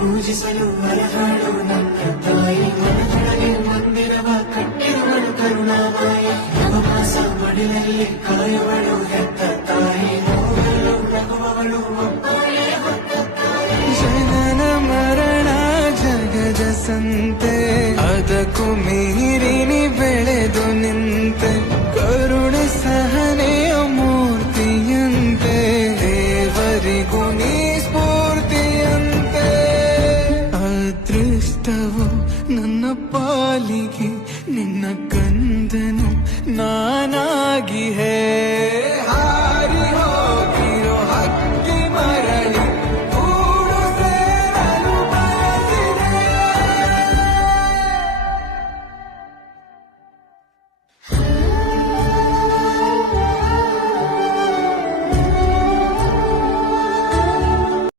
ಪೂಜಿಸಲು ಹರಹಾಡು ನನ್ನ ತಾಯಿ ಮನದೊಳಗೆ ಮಂದಿರವ ಕಟ್ಟಿರುವಳು ಕರುಣಾಮಾಯಿ ನವಮಾಸ ಮಡಿಲಲ್ಲಿ ಕಾಯುವಳು ಹೆತ್ತ ತಾಯಿ ನೋಡಲು ನಗುವವಳು ಒಬ್ಬಳೇ ಹೊತ್ತ ತಾಯಿ ಜನನ ಮರಣ ಜಗದ ಸಂತೆ ಅದಕ್ಕೂ ಮೀರಿನಿ ಬೆಳೆದು ನಿಂತೆ ಕರುಣೆ ಸಹನೆಯ ಮೂರ್ತಿಯಂತೆ ದೇವರಿಗೂ ನೀ ಸ್ಫೂರ್ತಿಯಂತೆ ಅದೃಷ್ಟವು ನನ್ನ ಪಾಲಿಗೆ ನಿನ್ನ ಕಂದನು ನಾನಾಗಿ ಹೇ